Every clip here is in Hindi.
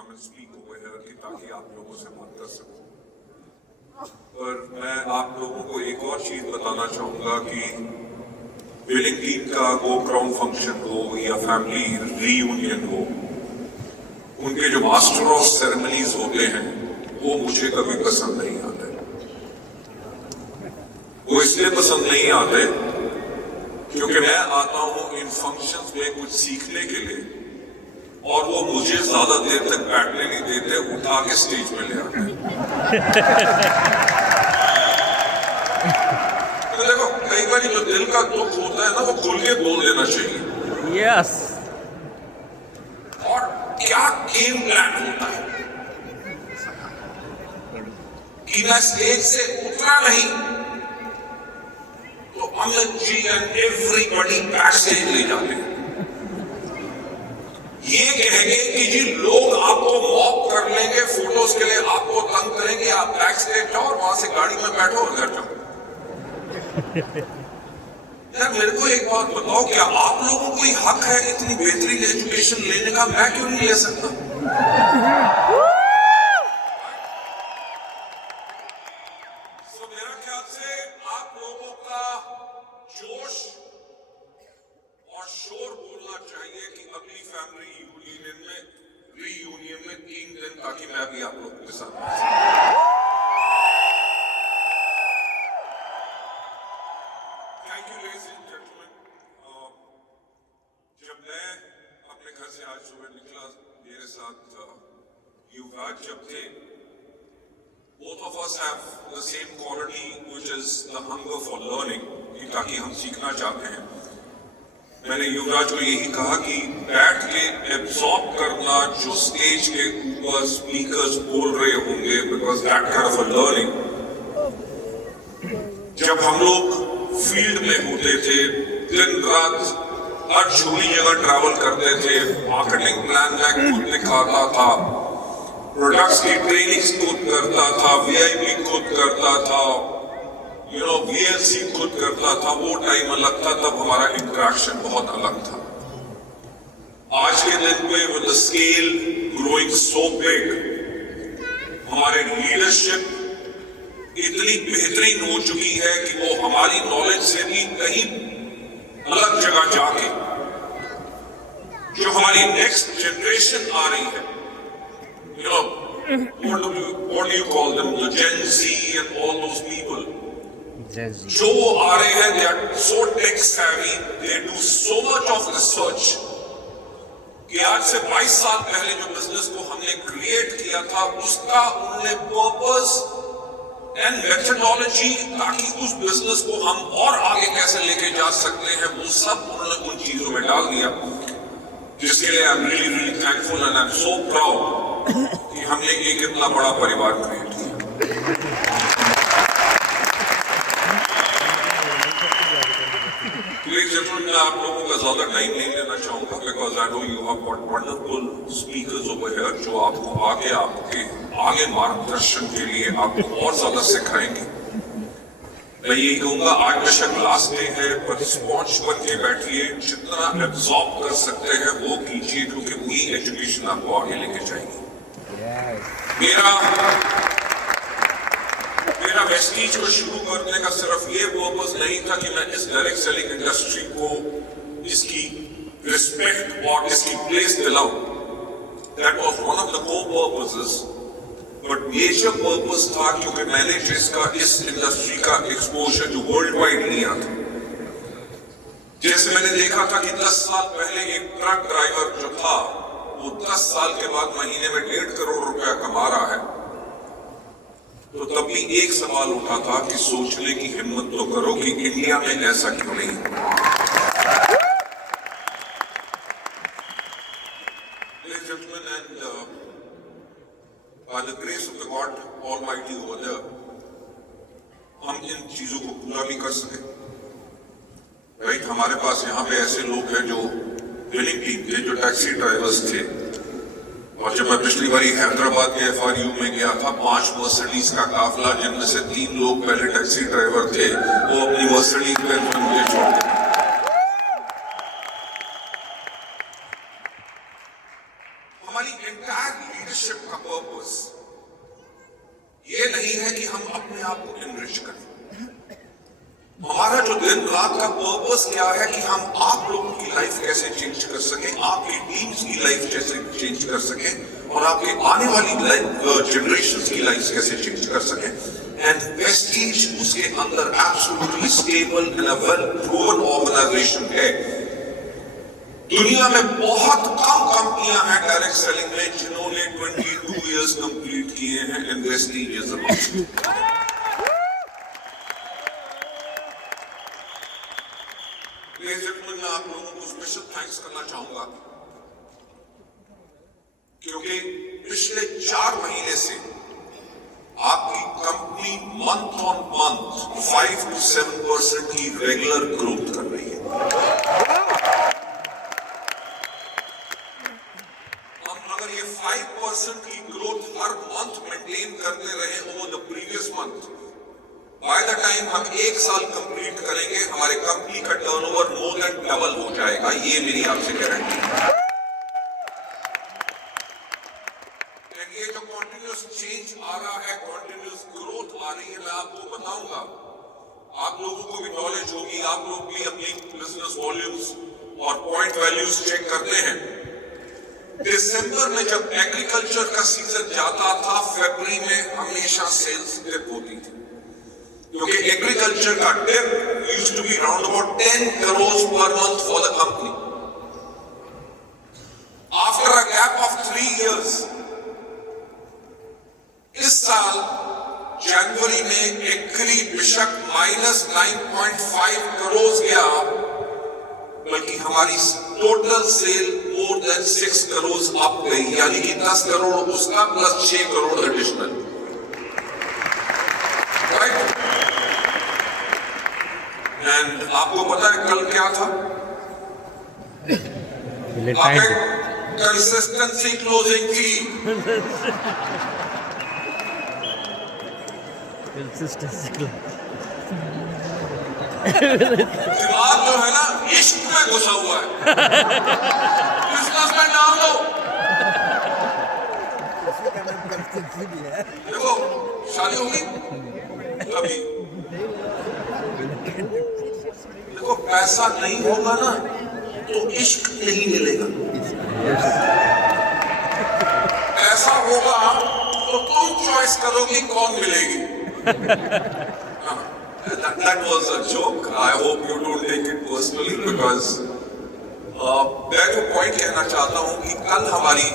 come and speak over here कि ताकि आप लोगों से बात कर सकूं। पर मैं आप लोगों को एक और चीज बताना चाहूंगा कि विलिंग टीम का गो क्राउन फंक्शन हो या फैमिली रीयूनियन हो, उनके जो मास्टर ऑफ सेरेमनीज होते हैं वो मुझे कभी पसंद नहीं आते। वो इसलिए पसंद नहीं आते क्योंकि मैं आता हूं इन फंक्शंस में कुछ सीखने के लिए, और वो मुझे ज्यादा देर तक बैठने नहीं देते, उठा के स्टेज पे ले आते हैं। तो देखो, कई बार जो दिल का दुख होता है ना, वो खुल के बोल देना चाहिए। यस। और क्या गेम प्लान होता है कि मैं स्टेज से उतरा नहीं तो Amit ji and everybody back stage ले जाते हैं, ये कहेंगे कि जी लोग आपको मॉक कर लेंगे, फोटोज के लिए आपको तंग करेंगे, आप बैक स्टेज जाओ और वहां से गाड़ी में बैठो और घर जाओ। यार मेरे को एक बात बताओ, क्या आप लोगों को कोई हक है इतनी बेहतरीन एजुकेशन लेने का? मैं क्यों नहीं ले सकता? मेरा ख्याल से आप लोगों का जोश और शोर बोलना चाहिए कि अगली फैमिली रीयूनियन में 3 दिन, ताकि मैं भी आप लोगों के साथ। Thank you ladies and gentleman. जब मैं अपने घर से आज सुबह निकला, मेरे साथ युवराज जब थे, both of us have the same quality, which is the hunger for learning, ताकि हम सीखना चाहते हैं। मैंने युवराज को यही कहा कि बैठ के एब्सॉर्ब करना जो स्टेज के ऊपर स्पीकर्स बोल रहे होंगे, because that kind of a learning. जब हम लोग फील्ड में होते थे, दिन रात हर छोटी जगह ट्रैवल करते थे, मार्केटिंग प्लान मैं खुद दिखाता था, प्रोडक्ट्स की ट्रेनिंग्स खुद करता था, वीआईपी खुद करता था, वीएलसी खुद करता था। वो टाइम अलग था, तब हमारा इंटरेक्शन बहुत अलग था। आज के दिन पे with the scale growing so big, हमारे लीडरशिप इतनी बेहतरीन हो चुकी है कि वो हमारी नॉलेज से भी कहीं अलग जगह जाके जो हमारी नेक्स्ट जनरेशन आ रही है, what do you call them, the Gen Z and all those people, जो वो आ रहे हैं, they are so tech savvy, they do so much of research कि आज से 22 साल पहले जो बिजनेस को हमने क्रिएट किया था, उसका उन्होंने पर्पस एंड मेथोडोलॉजी, ताकि उस बिजनेस को हम और आगे कैसे लेके जा सकते हैं, वो सब उन्होंने उन चीजों में डाल दिया, जिसके लिए I am really really thankful and I am so proud कि हमने एक इतना बड़ा परिवार क्रिएट किया। प्लीज जेंटलमैन, मैं आप लोगों का ज्यादा टाइम नहीं लेना चाहूंगा, because I know you have got wonderful speakers over here जो आपको आगे मार्गदर्शन के लिए आपको और ज्यादा सिखाएंगे। मैं यही कहूंगा, आज बेशक लास्ट डे है, पर स्पॉन्ज बन के बैठिए, जितना एब्सॉर्ब कर सकते हैं वो कीजिए, क्योंकि वही एजुकेशन आपको आगे लेके जाएगी। मेरा वेस्टीज को शुरू करने का सिर्फ ये पर्पस नहीं था कि मैं इस डायरेक्ट सेलिंग इंडस्ट्री को इसकी रिस्पेक्ट और इसकी प्लेस दिलाऊं। That was one of the core purposes, but major purpose था क्योंकि मैंने जिसका इस इंडस्ट्री का एक्सपोजर जो वर्ल्ड वाइड लिया था, जैसे मैंने देखा था कि 10 साल पहले एक ट्रक ड्राइवर जो था, वो 10 साल के बाद महीने में 1.5 करोड़ रुपया कमा रहा है, तो तब भी एक सवाल उठा था कि सोचने की हिम्मत तो करो कि इंडिया में ऐसा क्यों नहीं। Ladies and gentlemen, and by the grace of the God Almighty over there, हम इन चीजों को पूरा भी कर सके। राइट, हमारे पास यहाँ पे ऐसे लोग हैं जो विनिंग टीम के, जो टैक्सी ड्राइवर्स थे, और जब मैं पिछली बारी हैदराबाद के FRU में गया था, 5 मर्सिडीज का काफला, जिनमें से 3 लोग पहले टैक्सी ड्राइवर थे, वो अपनी मर्सिडीज पे मुझे छोड़ गए। हमारी एंटायर नहीं है कि हम अपने आप को इनरिच करें। हमारा जो दिन रात का पर्पस क्या है कि हम आप लोगों की लाइफ कैसे चेंज कर सकें, आपकी टीम्स की लाइफ कैसे चेंज कर सकें और आपके आने वाली जनरेशंस की लाइफ कैसे चेंज कर सकें। एंड वेस्टीज उसके अंदर absolutely stable and a well proven organisation है। दुनिया में बहुत कम कंपनियां हैं डायरेक्ट सेलिंग में जिन्होंने 22 इयर्स कंप्लीट किए हैं इन वेस्टीज। मैं आप लोगों को स्पेशल थैंक्स करना चाहूंगा क्योंकि पिछले 4 महीने से आपकी company month on month 5 to 7% की रेगुलर ग्रोथ कर रही है। हम अगर ये 5% की ग्रोथ हर मंथ मेंटेन करते रहे over the previous month, by the time हम 1 साल कंप्लीट करेंगे हमारे कंपनी का टर्नओवर मोर देन डबल हो जाएगा। ये मेरी आपसे गारंटी है। ये जो कॉन्टिन्यूस चेंज आ रहा है, कॉन्टिन्यूस ग्रोथ आ रही है, मैं आपको बताऊंगा, आप लोगों को भी नॉलेज होगी, आप लोग भी अपनी बिजनेस वॉल्यूम्स और पॉइंट वैल्यूज चेक करते हैं। दिसंबर में जब एग्रीकल्चर का सीजन जाता था, फरवरी में हमेशा सेल्स डिप होती थी क्योंकि एग्रीकल्चर का dip used to be round about 10 crores per month for the company. After a gap of 3 years, इस साल जनवरी में एग्री बेशक -9.5 crores गया, बल्कि हमारी total sale more than 6 crores up गई, यानी कि 10 करोड़ उसका plus 6 crore additional. Right? And आपको पता है कल क्या था? कंसिस्टेंसी क्लोजिंग थी। दिमाग जो है ना इश्क में घुसा हुआ है। बिजनेस में नाम लो। देखो शादी होगी अभी, देखो पैसा नहीं होगा ना तो इश्क नहीं मिलेगा। पैसा होगा तो तुम चॉइस करोगे कौन मिलेगी। That was a joke. I hope you don't take it personally because मैं जो पॉइंट कहना चाहता हूं कि कल हमारी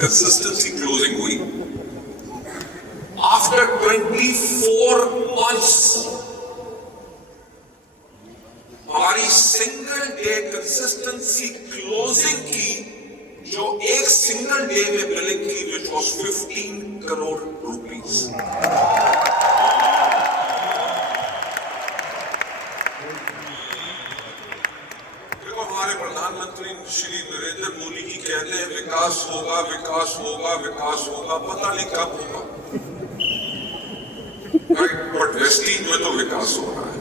कंसिस्टेंसी क्लोजिंग हुई आफ्टर 24 months। हमारी सिंगल डे कंसिस्टेंसी क्लोजिंग की जो एक सिंगल डे में बिलिंग की which was 15 crore rupees। देखो हमारे प्रधानमंत्री श्री नरेंद्र मोदी जी कहते हैं विकास होगा विकास होगा विकास होगा, पता नहीं कब होगा। बट वेस्टीज में तो विकास हो रहा है।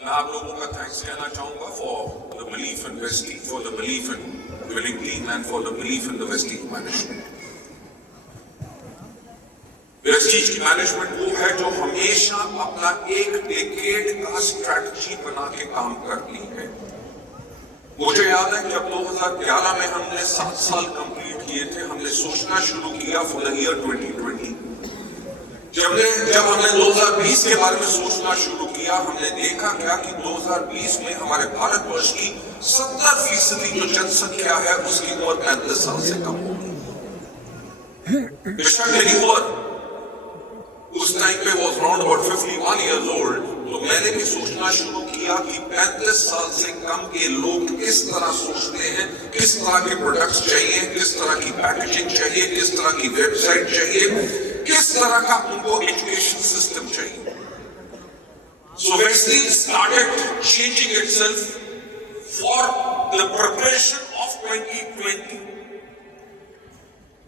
मैं आप लोगों का थैंक्स कहना चाहूंगा for the belief in Vestige, for the belief in willing team and for the belief in the Vestige management. Vestige की मैनेजमेंट वो है जो हमेशा अपना एक डेकेड का स्ट्रैटेजी बना के काम करती है। मुझे याद है जब 2011 में हमने 7 साल कंप्लीट किए थे, हमने सोचना शुरू किया फॉर द ईयर 2020। जब हमने 2020 के बारे में सोचना शुरू किया, हमने देखा क्या कि 2020 में हमारे भारतवर्ष की 70% जो जनसंख्या है उसकी उम्र 35 साल से कम होगी। बेशक मेरी उम्र उस टाइम पे was around about 51 years old, तो मैंने भी सोचना शुरू किया कि 35 साल से कम के लोग किस तरह सोचते हैं, किस तरह के प्रोडक्ट्स चाहिए, किस तरह की पैकेजिंग चाहिए, किस तरह की वेबसाइट चाहिए, किस तरह का उनको एजुकेशन सिस्टम चाहिए। So Vestige started changing itself for the preparation of 2020.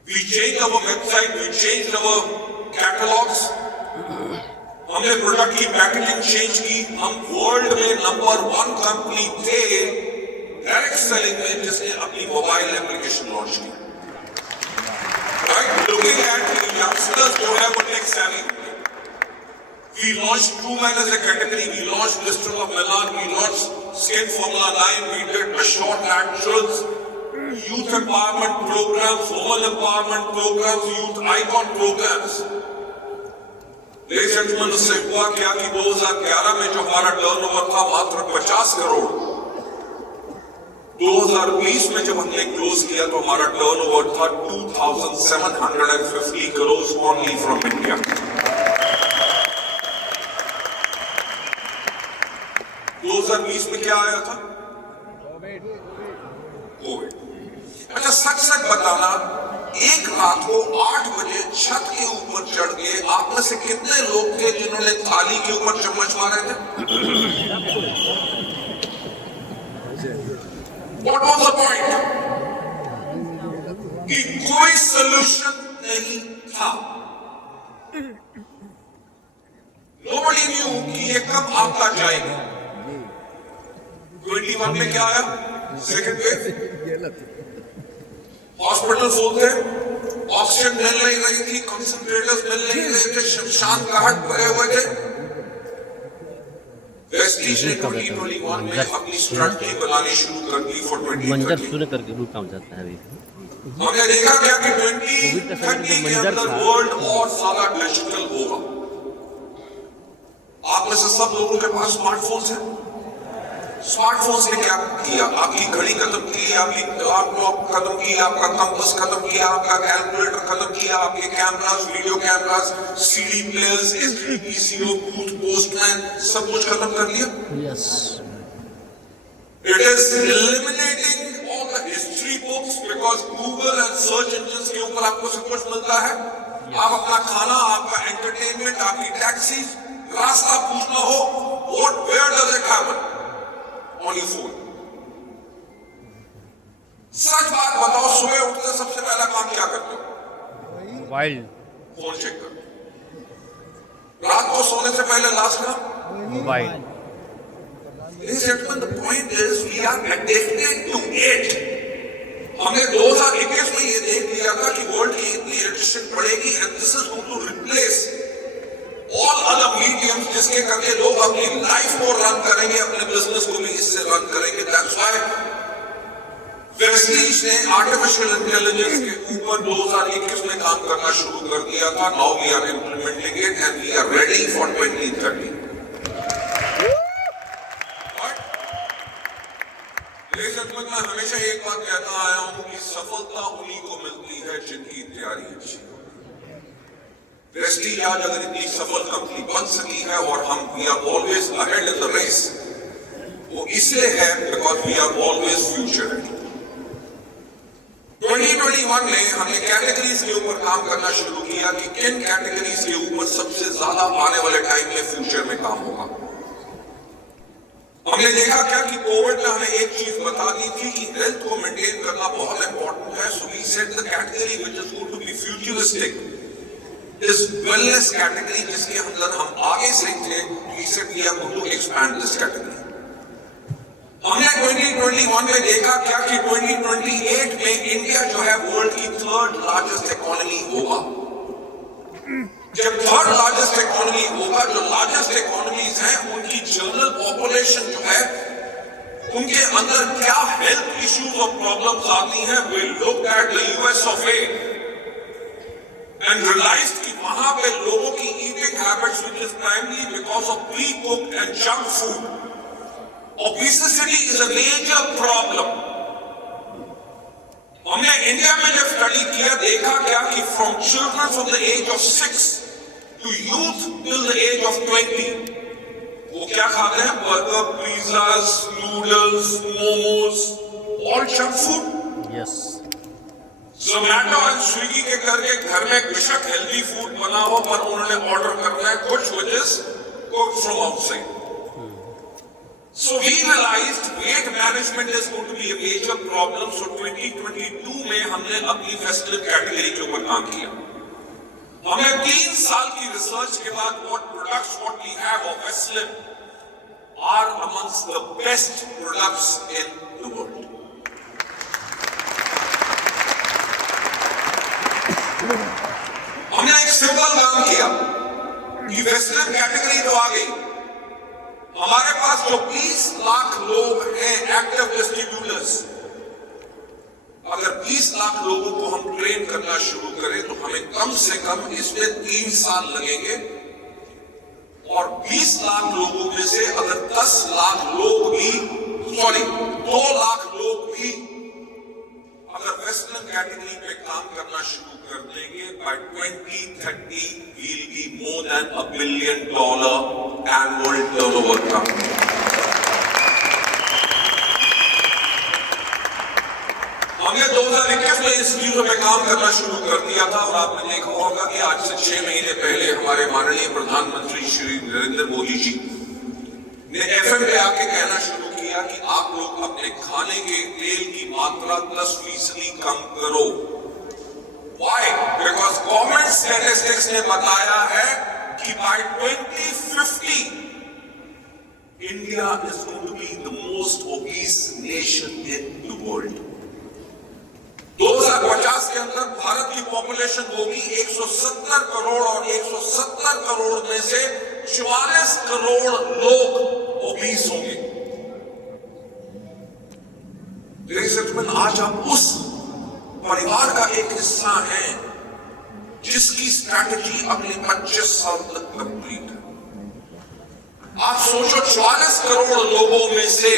We changed our website, we changed our catalogs, हमने प्रोडक्ट की पैकेजिंग चेंज की। हम वर्ल्ड में नंबर 1 कंपनी थे डायरेक्ट सेलिंग में जिसने अपनी मोबाइल एप्लीकेशन लॉन्च की, राइट, लुकिंग एट यंगस्टर्स जो है वो tech savvy. We launched Truman as a category, we launched Bristol of Milan, we launched Skin Formula 9, we did the short actions, youth empowerment programs, women empowerment programs, youth icon programs। Ladies and gentlemen, उससे हुआ क्या कि 2011 में जो हमारा टर्नओवर था मात्र 50 करोड़, 2020 में जब हमने क्लोज किया तो हमारा टर्नओवर था 2750 करोड़ ओनली फ्रॉम इंडिया। 2020 में क्या आया था? कोविड। अच्छा, सच सच बताना, एक रात को 8 बजे छत के ऊपर चढ़ के आप में से कितने लोग थे जिन्होंने थाली के ऊपर चम्मच मारे थे? What was the point? कि कोई सॉल्यूशन नहीं था। Nobody knew कि ये कब आपदा जाएगी। 21 में क्या आया? Second wave. हॉस्पिटल फुल थे, ऑक्सीजन मिल नहीं रही थी, कंसंट्रेटर्स मिल नहीं रहे थे, शमशान घाट भरे हुए थे। वेस्टीज ने 2021 में अपनी स्ट्रेटजी बनानी शुरू कर दी फॉर 2030। शुरू करके रुक काम जाता है अभी। हमने देखा क्या कि 2030 के अंदर वर्ल्ड और ज्यादा डिजिटल होगा। आप में से सब लोगों के पास स्मार्टफोन्स हैं। स्मार्टफोन्स ने क्या किया? आपकी घड़ी खत्म की, आपकी क्लॉक खत्म की, आपका कंपास खत्म किया, आपका कैलकुलेटर खत्म किया, आपके cameras, video cameras, CD players, SD PCO, booth postman, सब कुछ खत्म कर दिया। Yes, it is eliminating all the history books because Google and search engines के ऊपर आपको सब कुछ मिलता है। आप अपना खाना, आपका एंटरटेनमेंट, आपकी टैक्सी, रास्ता पूछना हो, what where does it happen? On your phone। सच बात बताओ, सुबह उठते सबसे पहला काम क्या करते हो? मोबाइल फोन चेक करते। रात को सोने से पहले लास्ट काम mobile. Ladies and gentlemen, the point is we are addicted to it। हमने 2021 में ये देख लिया था कि वर्ल्ड की इतनी एडिक्शन बढ़ेगी and this is going to replace all other mediums जिसके करके लोग अपनी लाइफ को रन करेंगे, अपने बिजनेस को भी इससे रन करेंगे। That's why वेस्टीज ने आर्टिफिशियल इंटेलिजेंस के ऊपर 2021 में काम करना शुरू कर दिया था। Now we are implementing it and we are ready for 2030। मैं हमेशा एक बात कहता आया हूं कि सफलता उन्हीं को मिलती है जिनकी तैयारी अच्छी हो। वेस्टीज आज अगर इतनी सफल कंपनी बन सकी है और हम we are always ahead in the race, वो इसलिए है because we are always future ready. 2021 में हमने कैटेगरीज के ऊपर काम करना शुरू किया कि किन कैटेगरीज के ऊपर सबसे ज्यादा आने वाले टाइम में फ्यूचर में काम होगा। हमने देखा क्या कि कोविड में हमें एक चीज बता दी थी कि हेल्थ को मेंटेन करना बहुत इंपॉर्टेंट है। So we said the category which is going to be futuristic is wellness category, जिसके अंदर हम आगे से थे। We said we are going to expand this category. हमने 2021 में देखा क्या कि 2028 में इंडिया जो है वर्ल्ड की 3rd लार्जेस्ट इकोनॉमी होगा। जब 3rd लार्जेस्ट इकोनॉमी होगा, जो लार्जेस्ट इकोनॉमीज हैं उनकी जनरल पॉपुलेशन जो है उनके अंदर क्या हेल्थ इश्यूज और प्रॉब्लम्स आती हैं। We look at the US of A and realised कि वहां पे लोगों की eating habits which is primary because of pre cooked and junk food. Obesity is a major problem। हमने इंडिया में जब स्टडी किया देखा क्या कि from children from the age of 6 to youth till the age of 20 वो क्या खाते हैं? Burger, pizzas, noodles, momos, all junk food। Yes, Zomato और स्विगी के करके घर में बेशक हेल्दी फूड बना हो पर उन्होंने ऑर्डर करना है कुछ which is cooked from outside। So we realized weight management is going to be a major problem। So 2022 में हमने अपनी फेस्टिव कैटेगरी के ऊपर काम किया। हमने 3 साल की रिसर्च के बाद what products what we have of Westlife are amongst the best products in the world। हमने एक सिंपल काम किया कि वेस्टर्न कैटेगरी तो आ गई, हमारे पास जो 20 लाख लोग हैं एक्टिव डिस्ट्रीब्यूटर्स, अगर 20 लाख लोगों को हम ट्रेन करना शुरू करें तो हमें कम से कम इसमें 3 साल लगेंगे, और 20 लाख लोगों में से अगर 10 लाख लोग भी 2 लाख लोग भी अगर वेस्टर्न कैटेगरी पे काम करना शुरू कर देंगे, by 2030 we'll be more than $1 billion annual turnover company. हमने 2021 में इस चीजों पे काम करना शुरू कर दिया था, और आपने देखा होगा कि आज से 6 महीने पहले हमारे माननीय प्रधानमंत्री श्री नरेंद्र मोदी जी ने FM पे आके कहना शुरू किया कि आप लोग अपने खाने के तेल की मात्रा 10% कम करो। Why? Because गवर्नमेंट स्टैटिस्टिक्स ने बताया है कि by 2050 India is going to be the most obese nation in the world. 2050 के अंदर भारत की पॉपुलेशन होगी 170 करोड़, और 170 करोड़ में से 44 करोड़ लोग ओबीस होंगे। आज आप उस परिवार का एक हिस्सा हैं जिसकी स्ट्रैटेजी अगले 25 साल तक कंप्लीट है। आप सोचो 44 करोड़ लोगों में से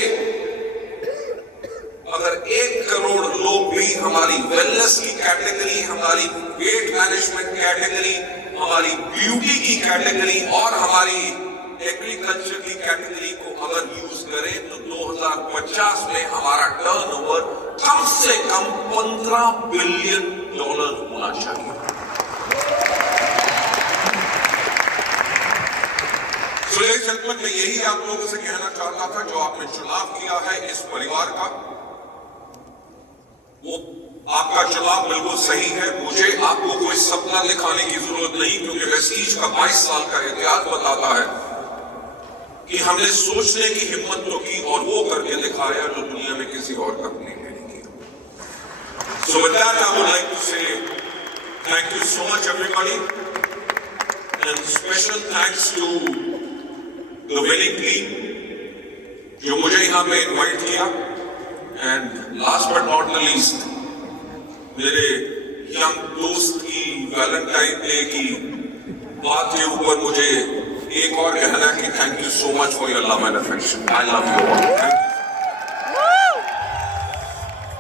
अगर 1 करोड़ लोग भी हमारी वेलनेस की कैटेगरी, हमारी वेट मैनेजमेंट कैटेगरी, हमारी ब्यूटी की कैटेगरी और हमारी एग्रीकल्चर की कैटेगरी को अगर यूज करें तो 2050 में हमारा टर्नओवर कम से कम $15 बिलियन होना चाहिए। लेडीज एंड जेंटलमैन, मैं यही आप लोगों से कहना चाहता था, जो आपने चुनाव किया है इस परिवार का, वो आपका चुनाव बिल्कुल सही है। मुझे आपको कोई सपना दिखाने की जरूरत नहीं, क्योंकि वेस्टीज का 22 साल का इतिहास बताता है कि हमने सोचने की हिम्मत तो की और वो करके दिखाया जो दुनिया में किसी और कंपनी ने नहीं किया। So with that, I would like to say thank you so much everybody, and special thanks to the winning team जो मुझे यहाँ पे इनवाइट किया, and last but not the least मेरे यंग दोस्त की वैलेंटाइन डे की बात के ऊपर मुझे एक और कहना कि thank you so much for your love and affection. I love you all.